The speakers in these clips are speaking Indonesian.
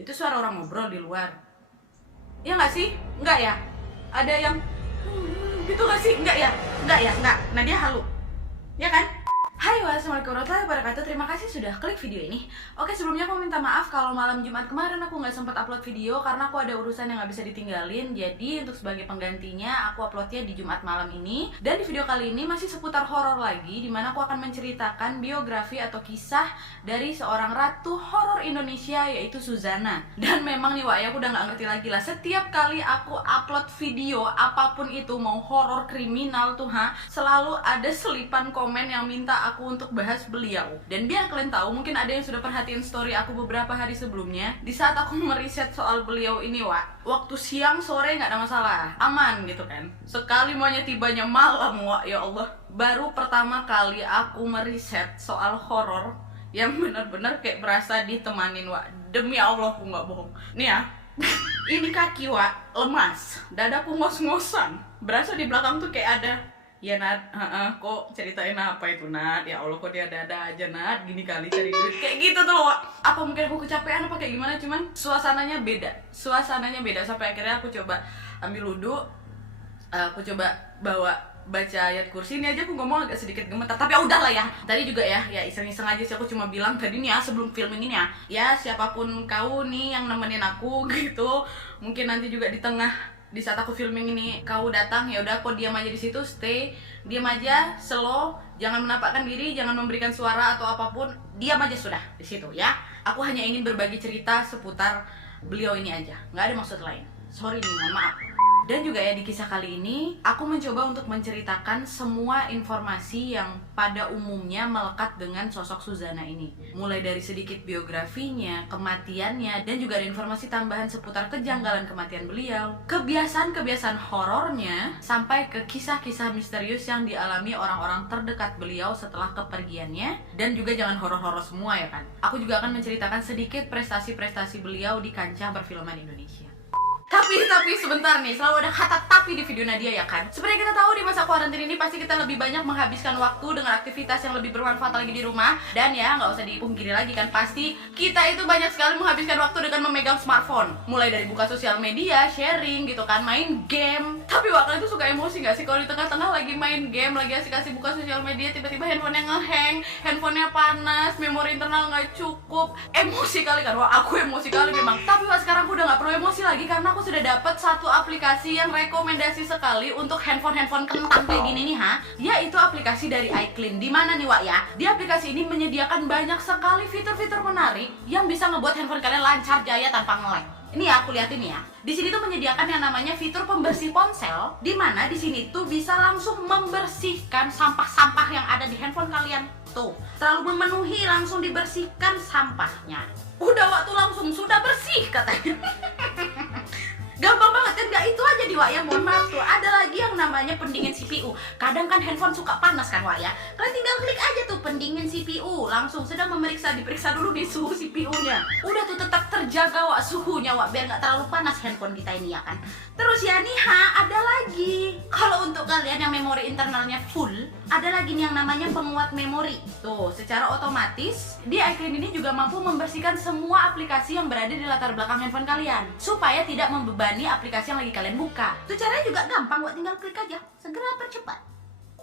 Itu suara orang ngobrol di luar. Iya nggak sih? Nggak ya? Ada yang gitu nggak sih? Nggak ya? Nggak. Nah dia halu, ya kan? Hai, wassalamualaikum warahmatullahi wabarakatuh. Terima kasih sudah klik video ini. Oke, sebelumnya aku minta maaf kalau malam Jumat kemarin aku nggak sempat upload video karena aku ada urusan yang nggak bisa ditinggalin. Jadi untuk sebagai penggantinya aku uploadnya di Jumat malam ini. Dan di video kali ini masih seputar horor lagi, dimana aku akan menceritakan biografi atau kisah dari seorang ratu horor Indonesia, yaitu Suzana. Dan memang nih Wak, ya aku udah nggak ngerti lagi lah. Setiap kali aku upload video apapun itu, mau horor, kriminal tuh selalu ada selipan komen yang minta aku untuk bahas beliau. Dan biar kalian tahu, mungkin ada yang sudah perhatiin story aku beberapa hari sebelumnya. Di saat aku meriset soal beliau ini Wak, waktu siang sore nggak ada masalah, aman gitu kan. Sekali maunya tibanya malam Wak, ya Allah, baru pertama kali aku meriset soal horor yang benar-benar kayak berasa ditemanin Wak. Demi Allah aku nggak bohong. Nih ya, ini kaki Wak lemas, dadaku ngos-ngosan, berasa di belakang tuh kayak ada. Ya Nat, kok ceritain apa itu Nat? Ya Allah, kok dia ada aja Nat, gini kali cari duit. Kayak gitu tuh loh Wak. Apa mungkin aku kecapean apa kayak gimana, cuman suasananya beda. Sampai akhirnya aku coba ambil wudhu, aku coba baca ayat kursi. Ini aja aku ngomong agak sedikit gemetar, tapi ya udahlah ya. Tadi juga ya iseng-iseng aja sih, aku cuma bilang tadi nih ya sebelum film ini ya siapapun kau nih yang nemenin aku gitu, mungkin nanti juga di saat aku filming ini kau datang, ya udah kau diam aja di situ, stay diam aja, slow, jangan menampakkan diri, jangan memberikan suara atau apapun, diam aja sudah di situ ya. Aku hanya ingin berbagi cerita seputar beliau ini aja, nggak ada maksud lain. Sorry nih, mohon maaf. Dan juga ya di kisah kali ini aku mencoba untuk menceritakan semua informasi yang pada umumnya melekat dengan sosok Suzana ini. Mulai dari sedikit biografinya, kematiannya, dan juga ada informasi tambahan seputar kejanggalan kematian beliau, kebiasaan-kebiasaan horornya, sampai ke kisah-kisah misterius yang dialami orang-orang terdekat beliau setelah kepergiannya. Dan juga jangan horor-horor semua ya kan. Aku juga akan menceritakan sedikit prestasi-prestasi beliau di kancah perfilman Indonesia. Tapi sebentar nih, selalu ada kata tapi di video Nadia ya kan. Sebenarnya kita tahu di masa kuarantin ini pasti kita lebih banyak menghabiskan waktu dengan aktivitas yang lebih bermanfaat lagi di rumah. Dan ya nggak usah dipungkiri lagi kan, pasti kita itu banyak sekali menghabiskan waktu dengan memegang smartphone. Mulai dari buka sosial media, sharing gitu kan, main game. Tapi Wak, kalian tuh suka emosi nggak sih kalau di tengah-tengah lagi main game, lagi asik-asik buka sosial media, tiba-tiba handphonenya ngehang, handphonenya panas, memori internal nggak cukup. Emosi kali kan? Wah, aku emosi kali memang. Tapi Wak, sekarang aku udah nggak perlu emosi lagi karena aku sudah dapat satu aplikasi yang rekomendasi sekali untuk handphone kentang kayak gini nih yaitu aplikasi dari iClean. Di mana nih Wak ya? Di aplikasi ini menyediakan banyak sekali fitur-fitur menarik yang bisa ngebuat handphone kalian lancar jaya tanpa nge-lag. Ini ya, aku lihat ini ya. Di sini tuh menyediakan yang namanya fitur pembersih ponsel, di mana di sini tuh bisa langsung membersihkan sampah-sampah yang ada di handphone kalian. Tuh, terlalu memenuhi, langsung dibersihkan sampahnya. Udah waktu langsung sudah bersih katanya. Gampang banget kan, nggak itu aja di Wak ya, mohon maaf tuh ada lagi yang namanya pendingin CPU. Kadang kan handphone suka panas kan Wak ya, kalian tinggal klik aja tuh pendingin CPU, langsung sedang diperiksa dulu nih suhu CPU-nya. Udah tuh tetap terjaga Wak suhunya Wak, biar nggak terlalu panas handphone kita ini ya kan. Terus ya nih ada lagi, kalau untuk kalian yang memori internalnya full, ada lagi nih yang namanya penguat memori. Tuh, secara otomatis di iClean ini juga mampu membersihkan semua aplikasi yang berada di latar belakang handphone kalian, supaya tidak membebani aplikasi yang lagi kalian buka. Itu caranya juga gampang, Wak, tinggal klik aja. Segera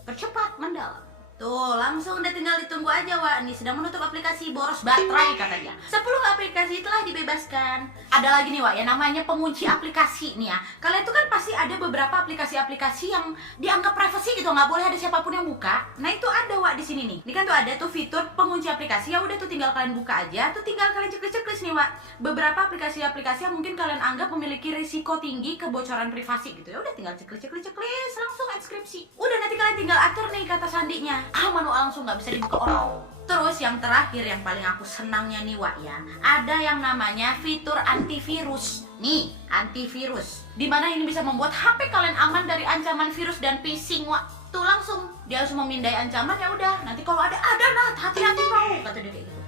percepat mendalam. Tuh, langsung deh, tinggal ditunggu aja Wak. Ini sedang menutup aplikasi boros baterai katanya. 10 aplikasi telah dibebaskan. Ada lagi nih Wak ya, namanya pengunci aplikasi nih ya. Kalian tuh kan pasti ada beberapa aplikasi-aplikasi yang dianggap privacy gitu, nggak boleh ada siapapun yang buka. Nah itu ada Wak di sini nih. Ini kan tuh ada tuh fitur pengunci aplikasi. Ya udah tuh tinggal kalian buka aja. Tuh tinggal kalian checklist nih Wak. Beberapa aplikasi-aplikasi yang mungkin kalian anggap memiliki risiko tinggi kebocoran privasi gitu. Ya udah tinggal checklist langsung inskripsi. Udah nanti kalian tinggal atur nih kata sandinya. Manual langsung, nggak bisa dibuka orang. Terus yang terakhir yang paling aku senangnya nih Wak ya, ada yang namanya fitur antivirus. Nih, antivirus. Dimana ini bisa membuat HP kalian aman dari ancaman virus dan phishing Wak. Tuh langsung dia langsung memindai ancaman, ya udah. Nanti kalau ada Nat, hati-hati kau, kata dia kayak gitu.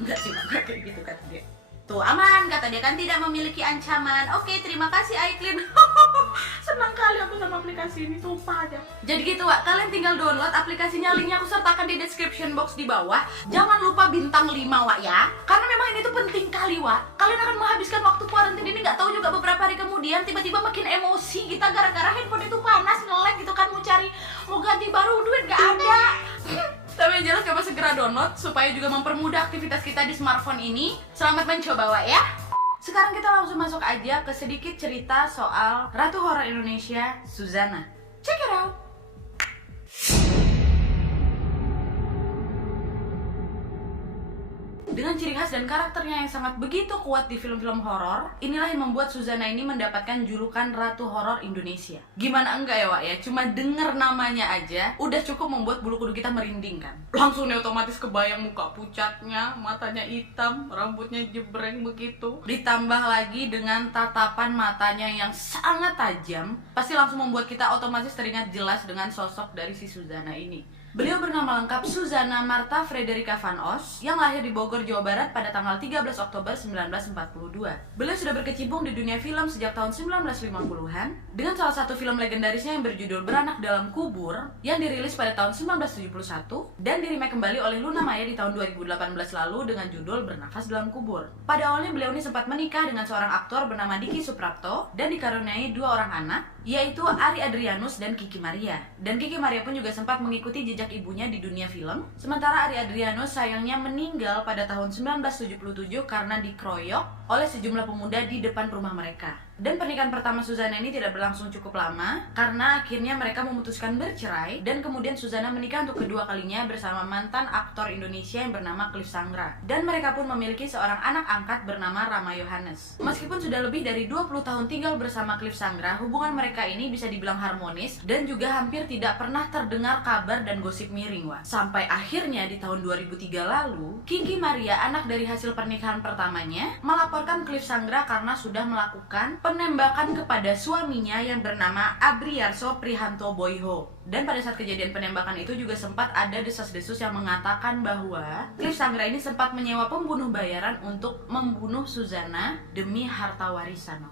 Enggak sih, enggak kayak gitu kata dia. Tuh aman, kata dia kan, tidak memiliki ancaman. Oke, terima kasih iClean. Senang kali aku sama aplikasi ini, sumpah aja. Jadi gitu Wak, kalian tinggal download aplikasinya, linknya aku sertakan di description box di bawah. Jangan lupa bintang 5 Wak ya, karena memang ini tuh penting kali Wak. Kalian akan menghabiskan sendiri, nggak tahu juga beberapa hari kemudian tiba-tiba makin emosi kita gara-gara handphone itu panas, nge-lag gitu kan, mau ganti baru, duit nggak ada. Tapi yang jelas coba segera download supaya juga mempermudah aktivitas kita di smartphone ini. Selamat mencoba, Wak ya. Sekarang kita langsung masuk aja ke sedikit cerita soal Ratu Horor Indonesia, Suzana. Check it out. Dengan ciri khas dan karakternya yang sangat begitu kuat di film-film horor, inilah yang membuat Suzana ini mendapatkan julukan Ratu Horor Indonesia. Gimana enggak ya, Wak ya? Cuma denger namanya aja udah cukup membuat bulu kuduk kita merinding kan? Langsung nih otomatis kebayang muka pucatnya, matanya hitam, rambutnya jebreng begitu. Ditambah lagi dengan tatapan matanya yang sangat tajam, pasti langsung membuat kita otomatis teringat jelas dengan sosok dari si Suzana ini. Beliau bernama lengkap Suzana Martha Frederica Van Os, yang lahir di Bogor, Jawa Barat pada tanggal 13 Oktober 1942. Beliau sudah berkecimpung di dunia film sejak tahun 1950-an dengan salah satu film legendarisnya yang berjudul Beranak Dalam Kubur yang dirilis pada tahun 1971 dan diremake kembali oleh Luna Maya di tahun 2018 lalu dengan judul Bernafas Dalam Kubur. Pada awalnya beliau ini sempat menikah dengan seorang aktor bernama Diki Suprapto dan dikaruniai 2 orang anak, yaitu Ari Adrianus dan Kiki Maria. Dan Kiki Maria pun juga sempat mengikuti jejak ibunya di dunia film. Sementara Ari Adrianus sayangnya meninggal pada tahun 1977 karena dikeroyok oleh sejumlah pemuda di depan rumah mereka. Dan pernikahan pertama Suzana ini tidak berlangsung cukup lama karena akhirnya mereka memutuskan bercerai dan kemudian Suzana menikah untuk kedua kalinya bersama mantan aktor Indonesia yang bernama Cliff Sangra. Dan mereka pun memiliki seorang anak angkat bernama Rama Yohanes. Meskipun sudah lebih dari 20 tahun tinggal bersama Cliff Sangra, hubungan mereka ini bisa dibilang harmonis dan juga hampir tidak pernah terdengar kabar dan gosip miring, Wak. Sampai akhirnya di tahun 2003 lalu, Kiki Maria, anak dari hasil pernikahan pertamanya, melaporkan Cliff Sangra karena sudah melakukan penembakan kepada suaminya yang bernama Abriyarso Prihanto Boyho. Dan pada saat kejadian penembakan itu juga sempat ada desas-desus yang mengatakan bahwa Cliff Sangra ini sempat menyewa pembunuh bayaran untuk membunuh Suzana demi harta warisan.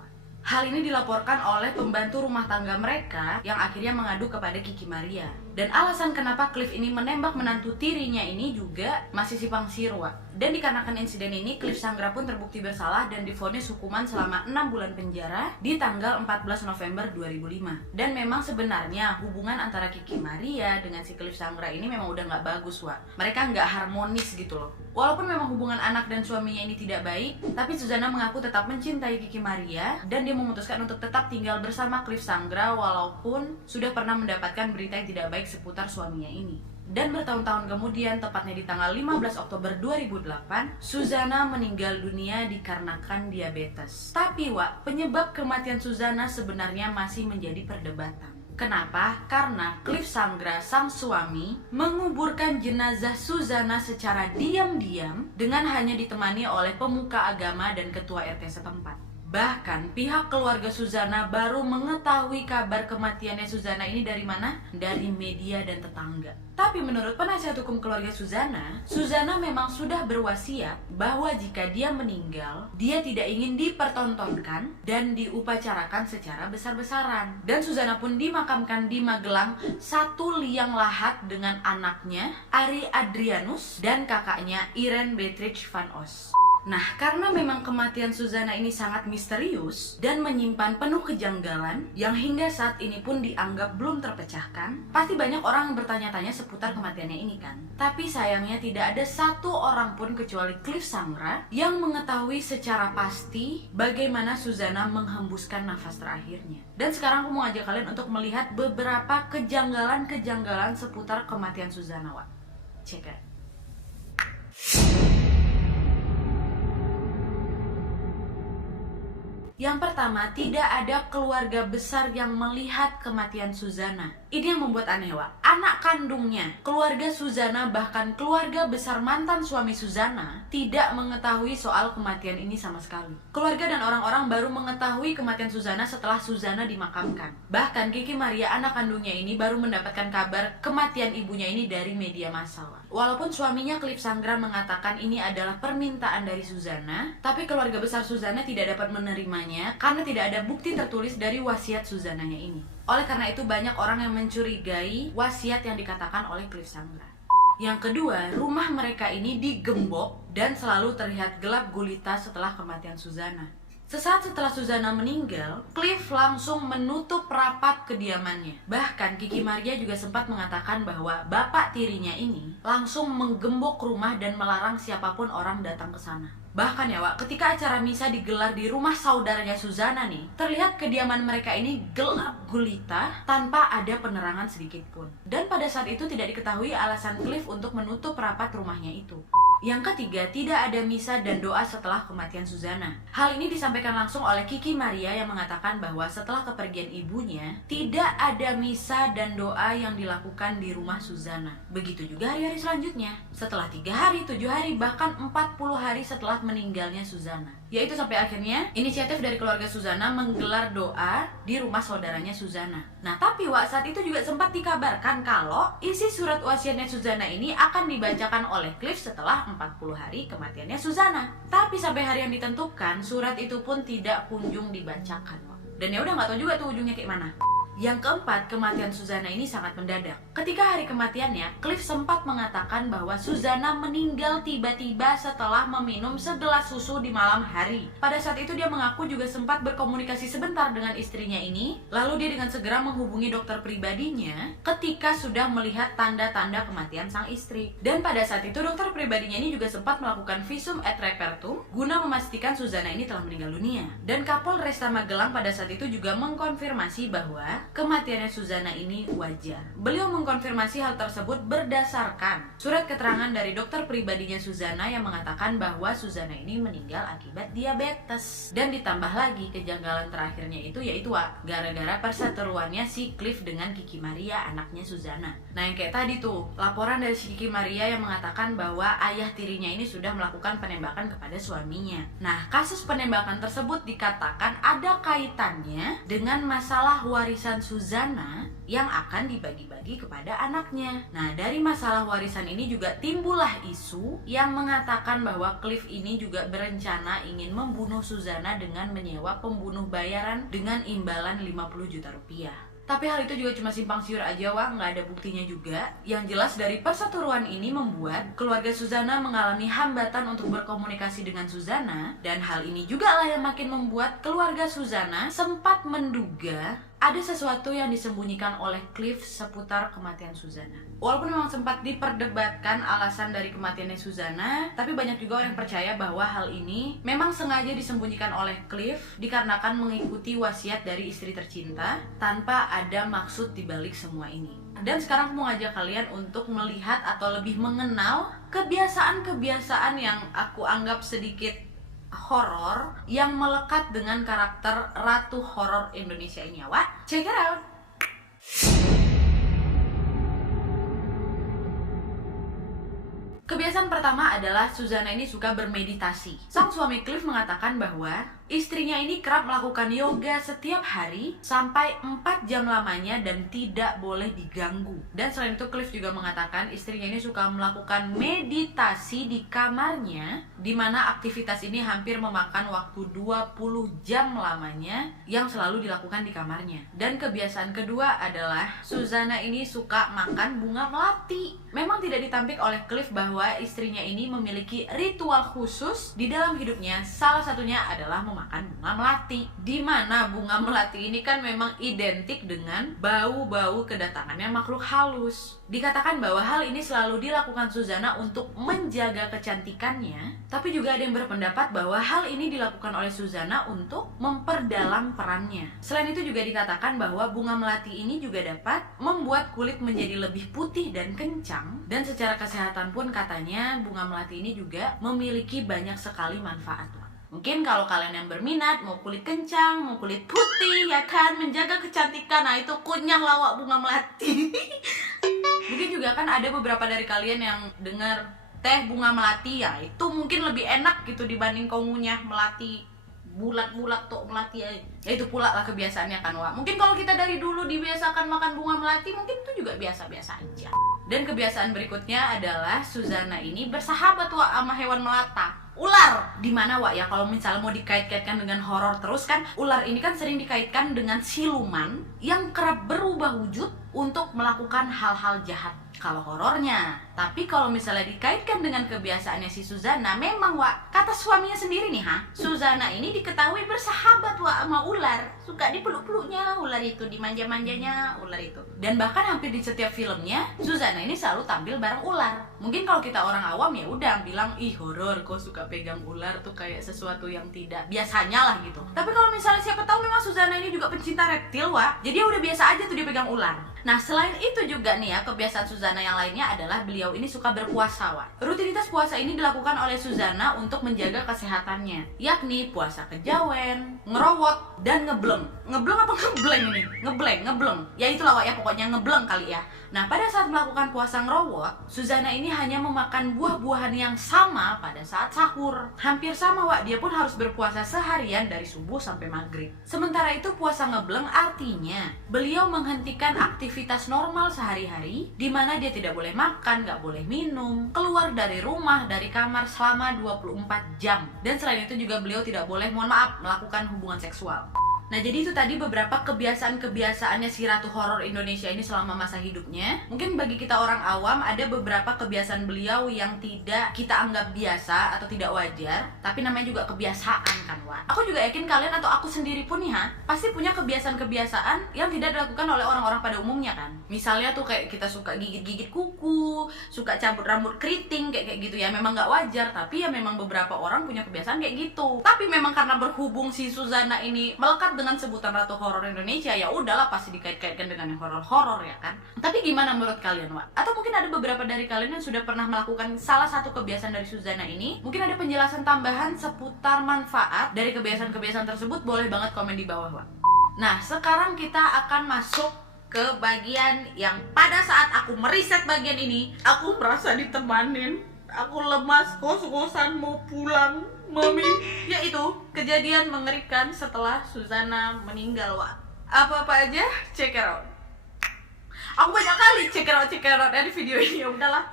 Hal ini dilaporkan oleh pembantu rumah tangga mereka yang akhirnya mengadu kepada Kiki Maria. Dan alasan kenapa Cliff ini menembak menantu tirinya ini juga masih simpang siur, Wak. Dan dikarenakan insiden ini, Cliff Sangra pun terbukti bersalah dan divonis hukuman selama 6 bulan penjara di tanggal 14 November 2005. Dan memang sebenarnya hubungan antara Kiki Maria dengan si Cliff Sangra ini memang udah nggak bagus, Wak. Mereka nggak harmonis gitu loh. Walaupun memang hubungan anak dan suaminya ini tidak baik, tapi Suzana mengaku tetap mencintai Kiki Maria dan dia memutuskan untuk tetap tinggal bersama Cliff Sangra walaupun sudah pernah mendapatkan berita yang tidak baik seputar suaminya ini. Dan bertahun-tahun kemudian, tepatnya di tanggal 15 Oktober 2008, Suzana meninggal dunia dikarenakan diabetes. Tapi, Wak, penyebab kematian Suzana sebenarnya masih menjadi perdebatan. Kenapa? Karena Cliff Sangra, sang suami, menguburkan jenazah Suzana secara diam-diam dengan hanya ditemani oleh pemuka agama dan ketua RT setempat. Bahkan pihak keluarga Suzana baru mengetahui kabar kematiannya Suzana ini dari mana? Dari media dan tetangga. Tapi menurut penasihat hukum keluarga Suzana, Suzana memang sudah berwasiat bahwa jika dia meninggal, dia tidak ingin dipertontonkan dan diupacarakan secara besar-besaran. Dan Suzana pun dimakamkan di Magelang, satu liang lahat dengan anaknya Ari Adrianus dan kakaknya Irene Beatrix Van Os. Nah, karena memang kematian Suzana ini sangat misterius dan menyimpan penuh kejanggalan yang hingga saat ini pun dianggap belum terpecahkan, pasti banyak orang yang bertanya-tanya seputar kematiannya ini kan. Tapi sayangnya tidak ada satu orang pun kecuali Cliff Sangra yang mengetahui secara pasti bagaimana Suzana menghembuskan nafas terakhirnya. Dan sekarang aku mau ajak kalian untuk melihat beberapa kejanggalan-kejanggalan seputar kematian Suzana, Wak. Check it. Yang pertama, tidak ada keluarga besar yang melihat kematian Suzana. Ini yang membuat aneh, Wak. Anak kandungnya, keluarga Suzana, bahkan keluarga besar mantan suami Suzana tidak mengetahui soal kematian ini sama sekali. Keluarga dan orang-orang baru mengetahui kematian Suzana setelah Suzana dimakamkan. Bahkan Kiki Maria, anak kandungnya ini, baru mendapatkan kabar kematian ibunya ini dari media massa, Wak. Walaupun suaminya Cliff Sangra mengatakan ini adalah permintaan dari Suzana, tapi keluarga besar Suzana tidak dapat menerimanya karena tidak ada bukti tertulis dari wasiat Suzananya ini. Oleh karena itu banyak orang yang mencurigai wasiat yang dikatakan oleh Cliff Sangra. Yang kedua, rumah mereka ini digembok dan selalu terlihat gelap gulita setelah kematian Suzana. Sesaat setelah Susanna meninggal, Cliff langsung menutup rapat kediamannya. Bahkan Kiki Maria juga sempat mengatakan bahwa bapak tirinya ini langsung menggembok rumah dan melarang siapapun orang datang ke sana. Bahkan ya Wak, ketika acara misa digelar di rumah saudaranya Susanna nih, terlihat kediaman mereka ini gelap gulita tanpa ada penerangan sedikit pun. Dan pada saat itu tidak diketahui alasan Cliff untuk menutup rapat rumahnya itu. Yang ketiga, tidak ada misa dan doa setelah kematian Susanna. Hal ini disampaikan langsung oleh Kiki Maria yang mengatakan bahwa setelah kepergian ibunya, tidak ada misa dan doa yang dilakukan di rumah Susanna. Begitu juga hari-hari selanjutnya. Setelah 3 hari, 7 hari, bahkan 40 hari setelah meninggalnya Susanna. Yaitu sampai akhirnya inisiatif dari keluarga Susanna menggelar doa di rumah saudaranya Susanna. Nah tapi Wak, saat itu juga sempat dikabarkan kalau isi surat wasiatnya Susanna ini akan dibacakan oleh Cliff setelah 40 hari kematiannya Susanna. Tapi sampai hari yang ditentukan, surat itu pun tidak kunjung dibacakan Wak. Dan ya udah nggak tahu juga tuh ujungnya kayak mana. Yang keempat, kematian Susanna ini sangat mendadak. Ketika hari kematiannya, Cliff sempat mengatakan bahwa Susanna meninggal tiba-tiba setelah meminum segelas susu di malam hari. Pada saat itu dia mengaku juga sempat berkomunikasi sebentar dengan istrinya ini, lalu dia dengan segera menghubungi dokter pribadinya ketika sudah melihat tanda-tanda kematian sang istri. Dan pada saat itu dokter pribadinya ini juga sempat melakukan visum et repertum guna memastikan Susanna ini telah meninggal dunia. Dan Kapolresta Magelang pada saat itu juga mengkonfirmasi bahwa kematiannya Susanna ini wajar. Beliau mengkonfirmasi hal tersebut berdasarkan surat keterangan dari dokter pribadinya Susanna yang mengatakan bahwa Susanna ini meninggal akibat diabetes. Dan ditambah lagi kejanggalan terakhirnya itu yaitu gara-gara perseteruannya si Cliff dengan Kiki Maria, anaknya Susanna. Nah yang kayak tadi tuh, laporan dari si Kiki Maria yang mengatakan bahwa ayah tirinya ini sudah melakukan penembakan kepada suaminya. Nah kasus penembakan tersebut dikatakan ada kaitannya dengan masalah warisan Susanna yang akan dibagi-bagi kepada anaknya. Nah, dari masalah warisan ini juga timbullah isu yang mengatakan bahwa Cliff ini juga berencana ingin membunuh Susanna dengan menyewa pembunuh bayaran dengan imbalan 50 juta rupiah. Tapi hal itu juga cuma simpang siur aja Wak, nggak ada buktinya juga. Yang jelas dari perseteruan ini membuat keluarga Susanna mengalami hambatan untuk berkomunikasi dengan Susanna. Dan hal ini juga lah yang makin membuat keluarga Susanna sempat menduga ada sesuatu yang disembunyikan oleh Cliff seputar kematian Susanna. Walaupun memang sempat diperdebatkan alasan dari kematiannya Susanna, tapi banyak juga orang yang percaya bahwa hal ini memang sengaja disembunyikan oleh Cliff dikarenakan mengikuti wasiat dari istri tercinta tanpa ada maksud dibalik semua ini. Dan sekarang aku mau ngajak kalian untuk melihat atau lebih mengenal kebiasaan-kebiasaan yang aku anggap sedikit horor yang melekat dengan karakter ratu horor Indonesia ini ya Wak. Check it out. Kebiasaan pertama adalah Susanna ini suka bermeditasi. Sang suami Cliff mengatakan bahwa istrinya ini kerap melakukan yoga setiap hari sampai 4 jam lamanya dan tidak boleh diganggu. Dan selain itu Cliff juga mengatakan istrinya ini suka melakukan meditasi di kamarnya, di mana aktivitas ini hampir memakan waktu 20 jam lamanya yang selalu dilakukan di kamarnya. Dan kebiasaan kedua adalah Susanna ini suka makan bunga melati. Memang tidak ditampik oleh Cliff bahwa istrinya ini memiliki ritual khusus di dalam hidupnya. Salah satunya adalah memakan bunga melati, di mana bunga melati ini kan memang identik dengan bau-bau kedatangannya makhluk halus. Dikatakan bahwa hal ini selalu dilakukan Susanna untuk menjaga kecantikannya, tapi juga ada yang berpendapat bahwa hal ini dilakukan oleh Susanna untuk memperdalam perannya. Selain itu juga dikatakan bahwa bunga melati ini juga dapat membuat kulit menjadi lebih putih dan kencang, dan secara kesehatan pun katanya bunga melati ini juga memiliki banyak sekali manfaat. Mungkin kalau kalian yang berminat, mau kulit kencang, mau kulit putih, ya kan, menjaga kecantikan, nah itu kunyah lawak bunga melati. Mungkin juga kan ada beberapa dari kalian yang dengar teh bunga melati, ya itu mungkin lebih enak gitu dibanding kau ngunyah melati bulat-bulat tuh melati ya. Ya itu pula lah kebiasaannya kan Wak. Mungkin kalau kita dari dulu dibiasakan makan bunga melati, mungkin itu juga biasa-biasa aja. Dan kebiasaan berikutnya adalah Susanna ini bersahabat Wak sama hewan melata, ular. Dimana Wak ya, kalau misalnya mau dikait-kaitkan dengan horor terus kan, ular ini kan sering dikaitkan dengan siluman yang kerap berubah wujud untuk melakukan hal-hal jahat. Kalau horornya Tapi kalau misalnya dikaitkan dengan kebiasaannya si Suzana, memang Wak, kata suaminya sendiri nih Suzana ini diketahui bersahabat Wak sama ular. Suka dipeluk-peluknya ular itu, dimanja-manjanya ular itu. Dan bahkan hampir di setiap filmnya, Suzana ini selalu tampil bareng ular. Mungkin kalau kita orang awam ya udah bilang, ih horor kok suka pegang ular tuh kayak sesuatu yang tidak biasanya lah gitu. Tapi kalau misalnya siapa tahu memang Suzana ini juga pencinta reptil Wak, jadi ya udah biasa aja tuh dia pegang ular. Nah selain itu juga nih ya, kebiasaan Suzana yang lainnya adalah beliau ini suka berpuasa Wak. Rutinitas puasa ini dilakukan oleh Suzana untuk menjaga kesehatannya, yakni puasa kejawen, ngerowot, dan ngebleng. Ngebleng apa ngebleng ini? Ngebleng. Ya itulah Wak ya, pokoknya ngebleng kali ya. Nah pada saat melakukan puasa ngerowot, Suzana ini hanya memakan buah-buahan yang sama pada saat sahur. Hampir sama Wak, dia pun harus berpuasa seharian dari subuh sampai maghrib. Sementara itu puasa ngebleng artinya beliau menghentikan aktivitas normal sehari-hari, di mana dia tidak boleh makan, nggak boleh minum, keluar dari rumah, dari kamar selama 24 jam. Dan selain itu juga beliau tidak boleh, mohon maaf, melakukan hubungan seksual. Nah jadi itu tadi beberapa kebiasaan-kebiasaannya si Ratu Horor Indonesia ini selama masa hidupnya. Mungkin bagi kita orang awam ada beberapa kebiasaan beliau yang tidak kita anggap biasa atau tidak wajar, tapi namanya juga kebiasaan kan Wak. Aku juga yakin kalian atau aku sendiri pun nih pasti punya kebiasaan-kebiasaan yang tidak dilakukan oleh orang-orang pada umumnya kan. Misalnya tuh kayak kita suka gigit-gigit kuku, suka cabut rambut keriting kayak gitu ya, memang nggak wajar, tapi ya memang beberapa orang punya kebiasaan kayak gitu. Tapi memang karena berhubung si Suzana ini melekat dengan sebutan Ratu Horor Indonesia, ya udahlah pasti dikait-kaitkan dengan yang horor-horor ya kan. Tapi gimana menurut kalian Wak? Atau mungkin ada beberapa dari kalian yang sudah pernah melakukan salah satu kebiasaan dari Suzana ini? Mungkin ada penjelasan tambahan seputar manfaat dari kebiasaan-kebiasaan tersebut, boleh banget komen di bawah Wak. Nah sekarang kita akan masuk ke bagian yang pada saat aku meriset bagian ini, aku merasa ditemanin. Aku lemas, kos-kosan mau pulang Mami, yaitu kejadian mengerikan setelah Suzana meninggal Wak. Apa-apa aja, check it out. Aku banyak kali check it out dari video ini, ya udahlah.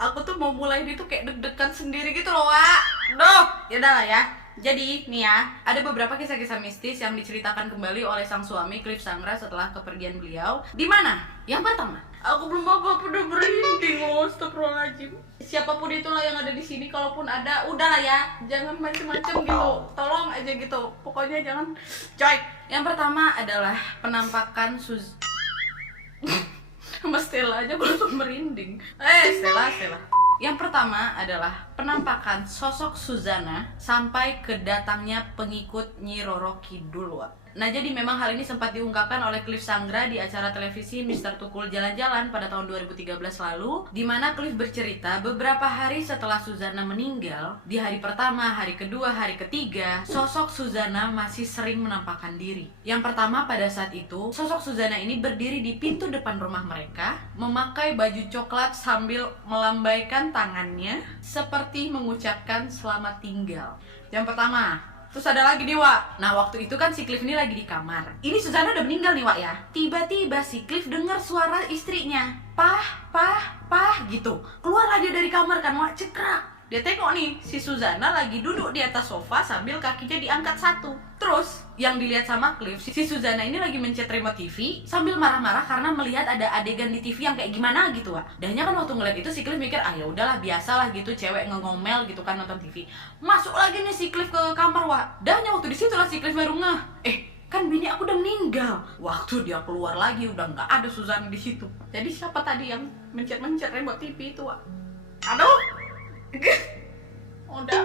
Aku tuh mau mulai ini tuh kayak deg-degan sendiri gitu loh Wak. Duh, ya udahlah ya. Jadi nih ya, ada beberapa kisah-kisah mistis yang diceritakan kembali oleh sang suami Cliff Sangra setelah kepergian beliau. Di mana? Yang pertama, aku belum apa-apa udah merinding, astagfirullahaladzim. Siapapun itulah yang ada di sini, kalaupun ada, udahlah ya, jangan macem-macem gitu, tolong aja gitu, pokoknya jangan coy. Yang pertama adalah penampakan sama Stella aja langsung merinding. Stella. Yang pertama adalah penampakan sosok Suzana sampai kedatangnya pengikut Nyi Roro Kidul Wak. Nah jadi memang hal ini sempat diungkapkan oleh Cliff Sangra di acara televisi Mr. Tukul Jalan-Jalan pada tahun 2013 lalu, di mana Cliff bercerita beberapa hari setelah Suzana meninggal, di hari pertama, hari kedua, hari ketiga, sosok Suzana masih sering menampakkan diri. Yang pertama pada saat itu, sosok Suzana ini berdiri di pintu depan rumah mereka, memakai baju coklat sambil melambaikan tangannya seperti mengucapkan selamat tinggal. Yang pertama. Terus ada lagi nih Wak. Nah waktu itu kan si Cliff ini lagi di kamar. Ini Suzana udah meninggal nih Wak ya. Tiba-tiba si Cliff dengar suara istrinya, Pah gitu. Keluarlah dia dari kamar kan Wak, cekrak. Dia tengok nih, si Suzana lagi duduk di atas sofa sambil kakinya diangkat satu. Terus yang dilihat sama Cliff, si Suzana ini lagi mencet remote TV sambil marah-marah karena melihat ada adegan di TV yang kayak gimana gitu Wak. Dahnya kan waktu ngeliat itu si Cliff mikir, ya udahlah biasalah gitu cewek ngomel gitu kan nonton TV. Masuk lagi nih si Cliff ke kamar Wak. Dahnya waktu disitulah si Cliff baru ngeh, kan bini aku udah meninggal. Waktu dia keluar lagi udah nggak ada Suzana di situ. Jadi siapa tadi yang mencet remote TV itu Wak? Aduh. Udah,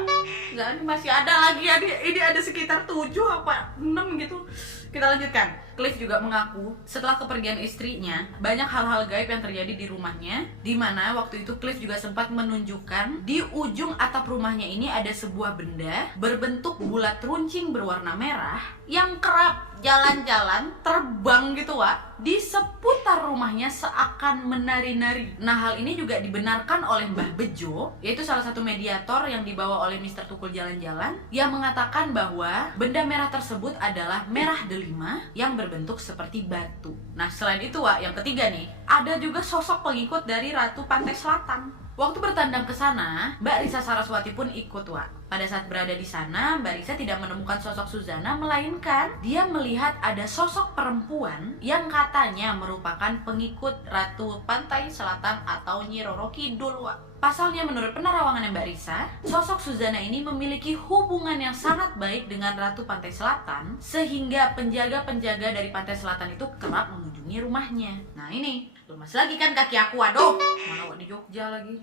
Zani masih ada lagi ya, ini ada sekitar 7 apa 6 gitu. Kita lanjutkan. Cliff juga mengaku setelah kepergian istrinya banyak hal-hal gaib yang terjadi di rumahnya, di mana waktu itu Cliff juga sempat menunjukkan di ujung atap rumahnya ini ada sebuah benda berbentuk bulat runcing berwarna merah yang kerap jalan-jalan terbang gitu Wak di seputar rumahnya seakan menari-nari. Nah hal ini juga dibenarkan oleh Mbah Bejo, yaitu salah satu mediator yang dibawa oleh Mr. Tukul Jalan-Jalan, yang mengatakan bahwa benda merah tersebut adalah merah delima yang berbentuk seperti batu. Nah selain itu Wak, yang ketiga nih, ada juga sosok pengikut dari Ratu Pantai Selatan. Waktu bertandang ke sana, Mbak Risa Saraswati pun ikut, Wak. Pada saat berada di sana, Mbak Risa tidak menemukan sosok Suzana, melainkan dia melihat ada sosok perempuan yang katanya merupakan pengikut Ratu Pantai Selatan atau Nyi Roro Kidul, Wak. Pasalnya menurut penerawangan Mbak Risa, sosok Suzana ini memiliki hubungan yang sangat baik dengan Ratu Pantai Selatan, sehingga penjaga-penjaga dari Pantai Selatan itu kerap mengunjungi rumahnya. Nah ini, lemas lagi kan kaki aku, aduh. Mana Wak di Jogja lagi.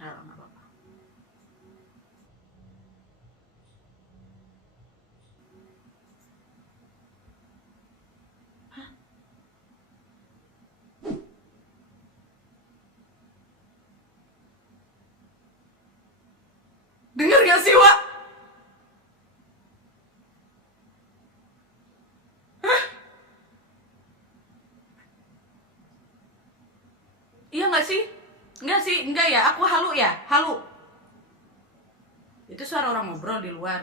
Nggak apa-apa. Hah? Dengar gak sih, Wak? Iya nggak sih? Nggak sih, enggak ya, aku halu ya, halu. Itu suara orang ngobrol di luar.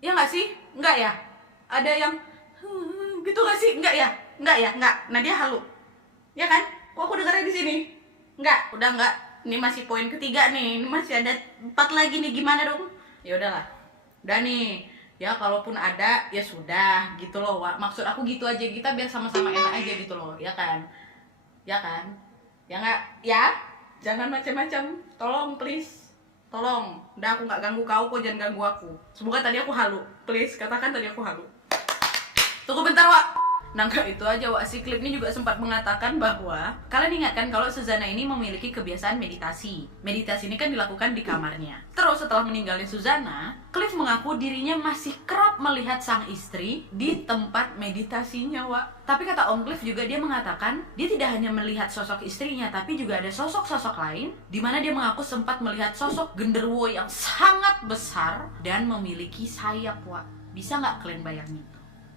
Iya nggak sih? Enggak ya? Ada yang gitu nggak sih? Enggak ya? Enggak ya? Enggak. Nah dia halu. Ya kan? Kok aku dengarnya di sini? Enggak, udah enggak. Ini masih poin ketiga nih. Ini masih ada 4 lagi nih, gimana dong? Ya udahlah. Udah nih. Ya kalaupun ada ya sudah gitu loh, Wak. Maksud aku gitu aja, kita biar sama-sama enak aja gitu loh, ya kan? Ya kan? Ya nggak? Ya? Jangan macam-macam. Tolong please. Tolong. Udah aku nggak ganggu kau, kok jangan ganggu aku. Semoga tadi aku halu. Please, katakan tadi aku halu. Tunggu bentar, Wak. Nah, nggak itu aja, Wak. Si klip ini juga sempat mengatakan bahwa kalian ingatkan kalau Suzana ini memiliki kebiasaan meditasi. Meditasi ini kan dilakukan di kamarnya. Terus setelah meninggalnya Suzana, Cliff mengaku dirinya masih kerap melihat sang istri di tempat meditasinya, Wak. Tapi kata Om Cliff juga, dia mengatakan dia tidak hanya melihat sosok istrinya, tapi juga ada sosok-sosok lain di mana dia mengaku sempat melihat sosok genderuwo yang sangat besar dan memiliki sayap, Wak. Bisa nggak kalian bayangin?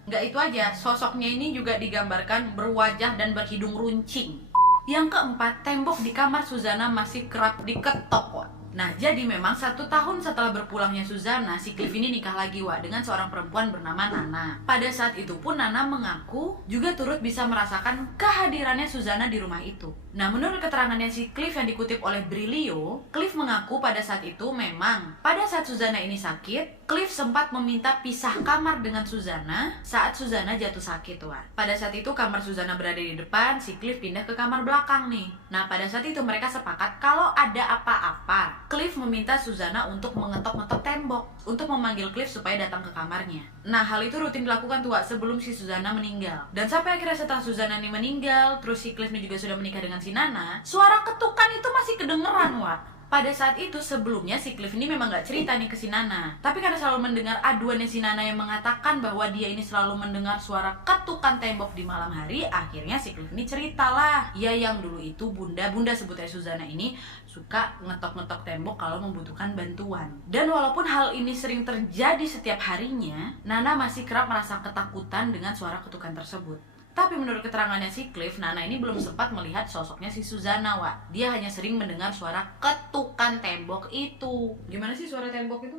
Nggak itu aja, sosoknya ini juga digambarkan berwajah dan berhidung runcing. Yang keempat, tembok di kamar Suzana masih kerap diketok, Wak. Nah, jadi memang 1 tahun setelah berpulangnya Suzana, si Cliff ini nikah lagi, Wak, dengan seorang perempuan bernama Nana. Pada saat itu pun Nana mengaku juga turut bisa merasakan kehadirannya Suzana di rumah itu. Nah, menurut keterangannya si Cliff yang dikutip oleh Brilio, Cliff mengaku pada saat itu memang pada saat Suzana ini sakit, Cliff sempat meminta pisah kamar dengan Suzana saat Suzana jatuh sakit, Wak. Pada saat itu kamar Suzana berada di depan, si Cliff pindah ke kamar belakang nih. Nah, pada saat itu mereka sepakat kalau ada apa-apa, Cliff meminta Suzana untuk mengetok-ngetok tembok untuk memanggil Cliff supaya datang ke kamarnya. Nah, hal itu rutin dilakukan tuh, Wak, sebelum si Suzana meninggal. Dan sampai akhirnya setelah Suzana ini meninggal, terus si Cliff ini juga sudah menikah dengan si Nana, suara ketukan itu masih kedengeran, Wak. Pada saat itu sebelumnya si Cliff ini memang gak cerita nih ke si Nana. Tapi karena selalu mendengar aduannya si Nana yang mengatakan bahwa dia ini selalu mendengar suara ketukan tembok di malam hari, akhirnya si Cliff ini ceritalah. Ya yang dulu itu bunda sebutnya Suzana ini suka ngetok-ngetok tembok kalau membutuhkan bantuan. Dan walaupun hal ini sering terjadi setiap harinya, Nana masih kerap merasa ketakutan dengan suara ketukan tersebut. Tapi menurut keterangannya si Cliff, Nana ini belum sempat melihat sosoknya si Suzana, Wak. Dia hanya sering mendengar suara ketukan tembok itu. Gimana sih suara tembok itu?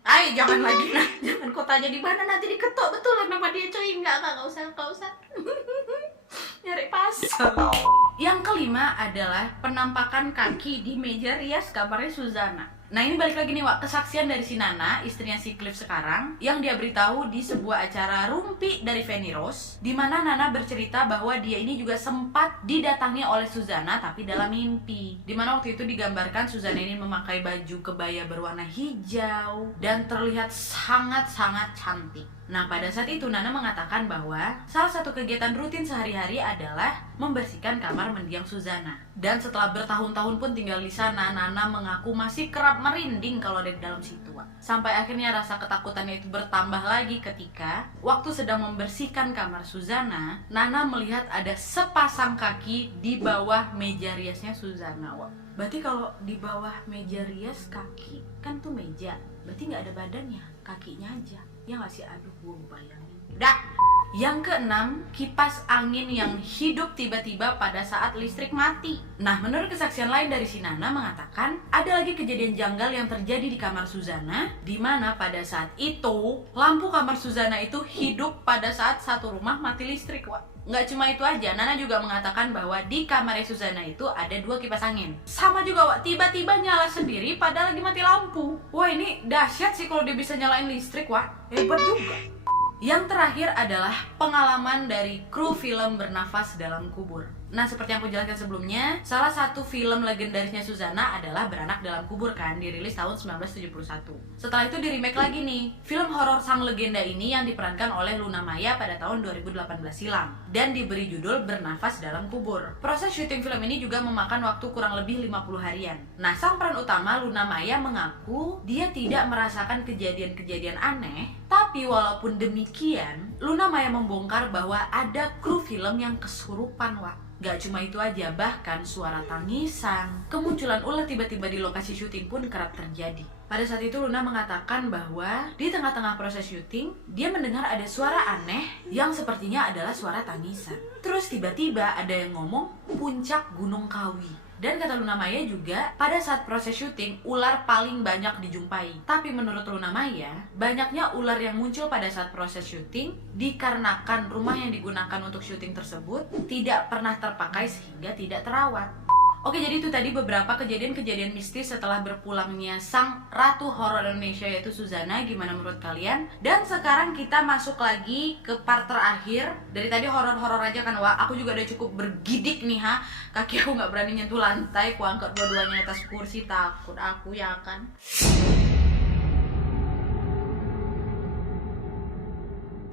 Ay, jangan lagi, nah, jangan kau tanya di mana nanti diketok betul nama dia, cuy. Enggak usah. Nyari pasal. Yang kelima adalah penampakan kaki di meja rias kamarnya Suzana. Nah, ini balik lagi nih, Wak, kesaksian dari si Nana, istrinya si Cliff sekarang, yang dia beritahu di sebuah acara Rumpi dari Feni Rose, di mana Nana bercerita bahwa dia ini juga sempat didatangi oleh Suzana tapi dalam mimpi. Di mana waktu itu digambarkan Suzana ini memakai baju kebaya berwarna hijau dan terlihat sangat-sangat cantik. Nah, pada saat itu Nana mengatakan bahwa salah satu kegiatan rutin sehari-hari adalah membersihkan kamar mendiang Suzana. Dan setelah bertahun-tahun pun tinggal di sana, Nana mengaku masih kerap merinding kalau ada di dalam situ, Wak. Sampai akhirnya rasa ketakutannya itu bertambah lagi ketika waktu sedang membersihkan kamar Suzana, Nana melihat ada sepasang kaki di bawah meja riasnya Suzana, Wak. Berarti kalau di bawah meja rias kaki, kan tuh meja, berarti nggak ada badannya, kakinya aja. Ya nggak sih? Aduh, gue bayangin. Udah. Yang keenam, kipas angin yang hidup tiba-tiba pada saat listrik mati. Nah, menurut kesaksian lain dari si Nana mengatakan, ada lagi kejadian janggal yang terjadi di kamar Suzana, di mana pada saat itu lampu kamar Suzana itu hidup pada saat satu rumah mati listrik, Wak. Nggak cuma itu aja, Nana juga mengatakan bahwa di kamarnya Suzana itu ada 2 kipas angin. Sama juga Wak, tiba-tiba nyala sendiri padahal lagi mati lampu. Wah ini dahsyat sih kalau dia bisa nyalain listrik Wak, hebat juga. Yang terakhir adalah pengalaman dari kru film Bernafas Dalam Kubur. Nah, seperti yang aku jelaskan sebelumnya, salah satu film legendarisnya Suzana adalah Beranak Dalam Kubur kan, dirilis tahun 1971. Setelah itu di remake lagi nih, film horor sang legenda ini yang diperankan oleh Luna Maya pada tahun 2018 silam dan diberi judul Bernafas Dalam Kubur. Proses syuting film ini juga memakan waktu kurang lebih 50 harian. Nah, sang peran utama Luna Maya mengaku dia tidak merasakan kejadian-kejadian aneh, tapi walaupun demikian, Luna Maya membongkar bahwa ada kru film yang kesurupan, Wak. Gak cuma itu aja, bahkan suara tangisan, kemunculan ular tiba-tiba di lokasi syuting pun kerap terjadi. Pada saat itu Luna mengatakan bahwa di tengah-tengah proses syuting, dia mendengar ada suara aneh yang sepertinya adalah suara tangisan. Terus tiba-tiba ada yang ngomong puncak Gunung Kawi. Dan kata Luna Maya juga, pada saat proses syuting, ular paling banyak dijumpai. Tapi menurut Luna Maya, banyaknya ular yang muncul pada saat proses syuting dikarenakan rumah yang digunakan untuk syuting tersebut tidak pernah terpakai sehingga tidak terawat. Oke, jadi itu tadi beberapa kejadian-kejadian mistis setelah berpulangnya sang ratu horor Indonesia yaitu Suzana. Gimana menurut kalian? Dan sekarang kita masuk lagi ke part terakhir. Dari tadi horor-horor aja kan, Wak. Aku juga udah cukup bergidik nih, ha. Kaki aku nggak berani nyentuh lantai. Aku angkat dua-duanya atas kursi, takut aku ya kan.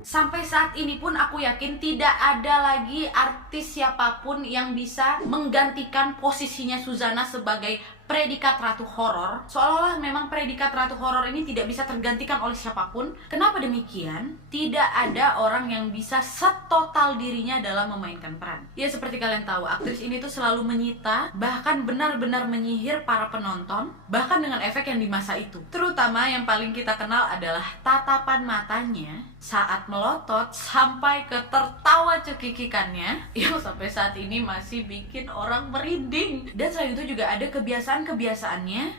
Sampai saat ini pun aku yakin tidak ada lagi artis siapapun yang bisa menggantikan posisinya Suzana sebagai predikat ratu horor. Seolah-olah memang predikat ratu horor ini tidak bisa tergantikan oleh siapapun. Kenapa demikian? Tidak ada orang yang bisa setotal dirinya dalam memainkan peran. Ya seperti kalian tahu, aktris ini tuh selalu menyita, bahkan benar-benar menyihir para penonton, bahkan dengan efek yang di masa itu. Terutama yang paling kita kenal adalah tatapan matanya saat melotot sampai ke tertawa cekikikannya yang sampai saat ini masih bikin orang merinding. Dan selain itu juga ada kebiasaannya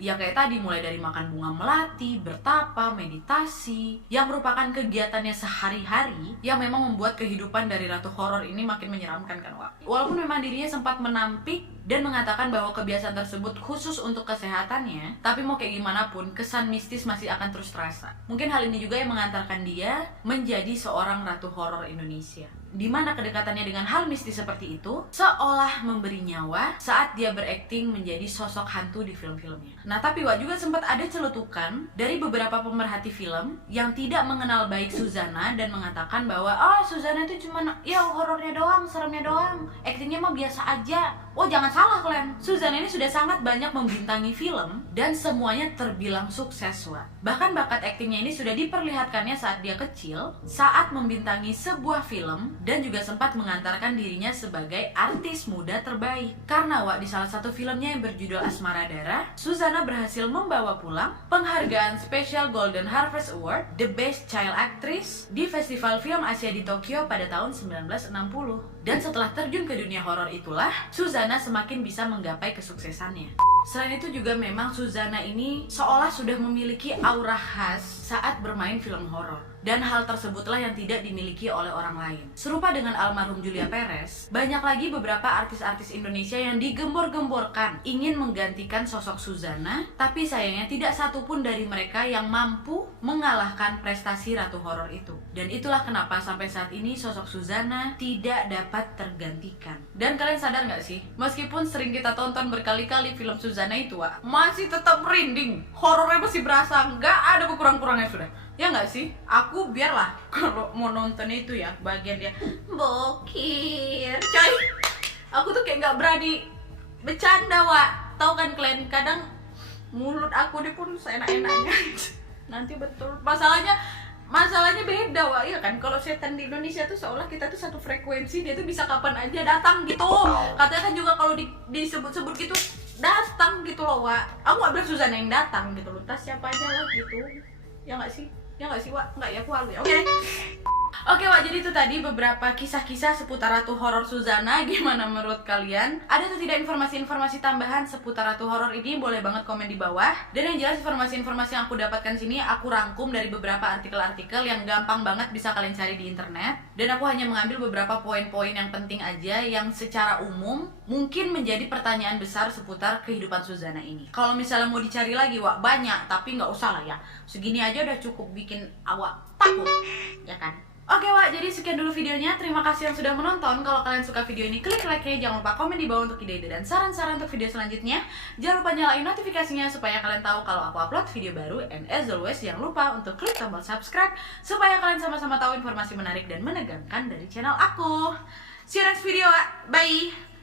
ya kayak tadi, mulai dari makan bunga melati, bertapa, meditasi, yang merupakan kegiatannya sehari-hari yang memang membuat kehidupan dari ratu horor ini makin menyeramkan kan, Wak. Walaupun memang dirinya sempat menampik dan mengatakan bahwa kebiasaan tersebut khusus untuk kesehatannya, tapi mau kayak gimana pun kesan mistis masih akan terus terasa. Mungkin hal ini juga yang mengantarkan dia menjadi seorang ratu horor Indonesia, di mana kedekatannya dengan hal mistis seperti itu seolah memberi nyawa saat dia berakting menjadi sosok hantu di film-filmnya. Nah tapi Wak juga sempat ada celutukan dari beberapa pemerhati film yang tidak mengenal baik Suzana dan mengatakan bahwa Suzana itu cuma ya horornya doang, seremnya doang, aktingnya mah biasa aja. Oh jangan salah kalian, Suzana ini sudah sangat banyak membintangi film dan semuanya terbilang sukses, Wak. Bahkan bakat aktingnya ini sudah diperlihatkannya saat dia kecil, saat membintangi sebuah film dan juga sempat mengantarkan dirinya sebagai artis muda terbaik. Karena Wak, di salah satu filmnya yang berjudul Asmara Darah, Suzana berhasil membawa pulang penghargaan Special Golden Harvest Award The Best Child Actress di Festival Film Asia di Tokyo pada tahun 1960. Dan setelah terjun ke dunia horor itulah Suzana semakin bisa menggapai kesuksesannya. Selain itu juga memang Suzana ini seolah sudah memiliki aura khas saat bermain film horor. Dan hal tersebutlah yang tidak dimiliki oleh orang lain. Serupa dengan almarhum Julia Perez, banyak lagi beberapa artis-artis Indonesia yang digembor-gemborkan ingin menggantikan sosok Suzana, tapi sayangnya tidak satupun dari mereka yang mampu mengalahkan prestasi ratu horor itu. Dan itulah kenapa sampai saat ini sosok Suzana tidak dapat tergantikan. Dan kalian sadar nggak sih, meskipun sering kita tonton berkali-kali film Suzana itu, Wak, masih tetap merinding. Horornya masih berasa, nggak ada kurang-kurangnya sudah. Ya nggak sih? Aku biarlah kalau mau nonton itu ya bagian dia bokir, coy. Aku tuh kayak nggak berani bercanda, Wak. Tahu kan kalian, kadang mulut aku dia pun seenak-enaknya. Nanti betul masalahnya beda, Wak, ya kan? Kalau setan di Indonesia tuh seolah kita tuh satu frekuensi, dia tuh bisa kapan aja datang gitu. Katanya kan juga kalau disebut-sebut gitu datang gitu loh, Wak. Aku nggak bilang Suzana yang datang gitu loh, tas siapa aja lah gitu. Ya nggak sih? Ya nggak sih, Wak? Nggak ya, aku halu ya. Oke. Oke Wak, jadi itu tadi beberapa kisah-kisah seputar Ratu Horor Suzana. Gimana menurut kalian? Ada atau tidak informasi-informasi tambahan seputar Ratu Horor ini? Boleh banget komen di bawah. Dan yang jelas informasi-informasi yang aku dapatkan sini aku rangkum dari beberapa artikel-artikel yang gampang banget bisa kalian cari di internet. Dan aku hanya mengambil beberapa poin-poin yang penting aja yang secara umum mungkin menjadi pertanyaan besar seputar kehidupan Suzana ini. Kalau misalnya mau dicari lagi Wak, banyak, tapi nggak usah lah ya. Segini aja udah cukup bikin awak takut, ya kan? Oke Wak, jadi sekian dulu videonya. Terima kasih yang sudah menonton. Kalau kalian suka video ini, klik like-nya. Jangan lupa komen di bawah untuk ide-ide dan saran-saran untuk video selanjutnya. Jangan lupa nyalain notifikasinya supaya kalian tahu kalau aku upload video baru. And as always, jangan lupa untuk klik tombol subscribe supaya kalian sama-sama tahu informasi menarik dan menegangkan dari channel aku. See you next video Wak. Bye!